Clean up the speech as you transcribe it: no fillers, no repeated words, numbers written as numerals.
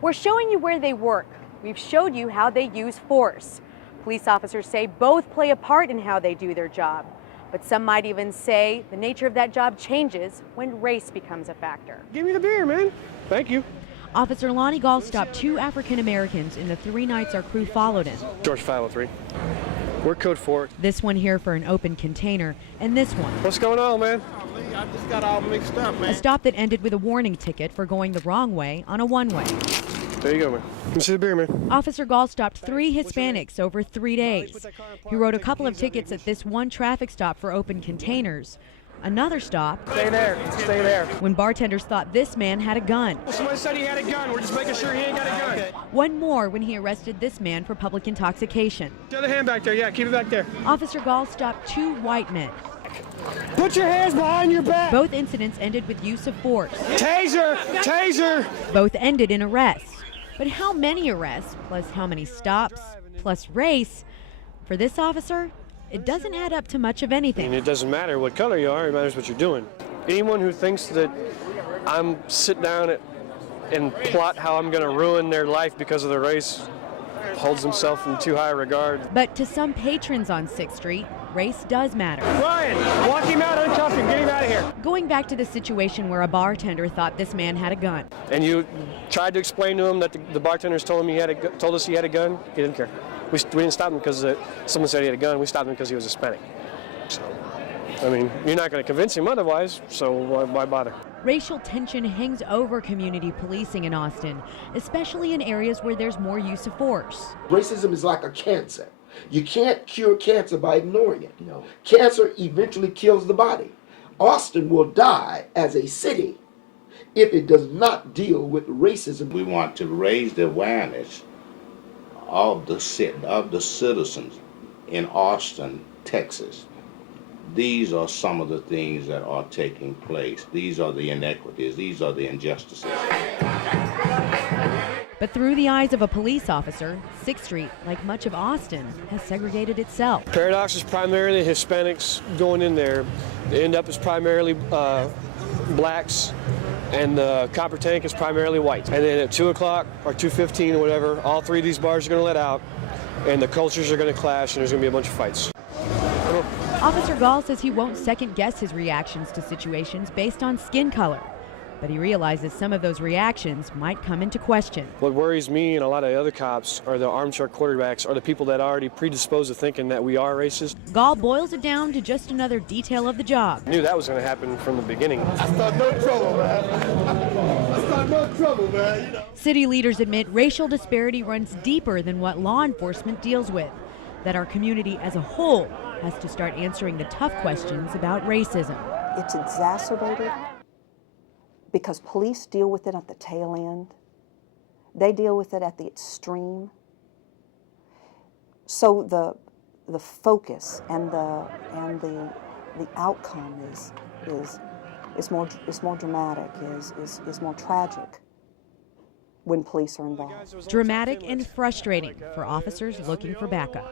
We're showing you where they work. We've showed you how they use force. Police officers say both play a part in how they do their job. But some might even say the nature of that job changes when race becomes a factor. Give me the beer, man. Thank you. Officer Lonnie Gall stopped 2 African Americans in the 3 nights our crew followed him. George 503. We're code 4. This one here for an open container, and this one. What's going on, man? I just got all mixed up, man. A stop that ended with a warning ticket for going the wrong way on a one-way. There you go, man. Let me see the beer, man. Officer Gall stopped 3 Hispanics over 3 days. He wrote a couple of tickets at this one traffic stop for open containers. Another stop. Stay there. Stay there. When bartenders thought this man had a gun. Somebody said he had a gun. We're just making sure he ain't got a gun. Okay. One more when he arrested this man for public intoxication. The other hand back there. Yeah, keep it back there. Officer Gall stopped 2 white men. Put your hands behind your back. Both incidents ended with use of force. Taser! Taser! Both ended in arrests. But how many arrests, plus how many stops, plus race, for this officer, it doesn't add up to much of anything. And it doesn't matter what color you are, it matters what you're doing. Anyone who thinks that I'm sit down and plot how I'm going to ruin their life because of their race holds himself in too high a regard. But to some patrons on 6th Street, race does matter. Ryan, walk him out, uncuff him, get him out of here. Going back to the situation where a bartender thought this man had a gun. And you tried to explain to him that the bartenders told us he had a gun. He didn't care. We didn't stop him because someone said he had a gun. We stopped him because he was Hispanic. So, I mean, you're not going to convince him otherwise, so why bother? Racial tension hangs over community policing in Austin, especially in areas where there's more use of force. Racism is like a cancer. You can't cure cancer by ignoring it. No. Cancer eventually kills the body. Austin will die as a city if it does not deal with racism. We want to raise the awareness of the citizens in Austin, Texas. These are some of the things that are taking place. These are the inequities. These are the injustices. But through the eyes of a police officer, 6th Street, like much of Austin, has segregated itself. Paradox is primarily Hispanics going in there. The end up is primarily blacks, and the Copper Tank is primarily white. And then at 2 o'clock or 2:15 or whatever, all 3 of these bars are going to let out, and the cultures are going to clash, and there's going to be a bunch of fights. Officer Gall says he won't second-guess his reactions to situations based on skin color. But he realizes some of those reactions might come into question. What worries me and a lot of other cops are the armchair quarterbacks, are the people that are already predisposed to thinking that we are racist. Gall boils it down to just another detail of the job. I knew that was going to happen from the beginning. I start no trouble, man. I start no trouble, man. You know. City leaders admit racial disparity runs deeper than what law enforcement deals with. That our community as a whole has to start answering the tough questions about racism. It's exacerbated because police deal with it at the tail end. They deal with it at the extreme. So the focus and the outcome is more dramatic, is more tragic when police are involved. Dramatic and frustrating for officers looking for backup.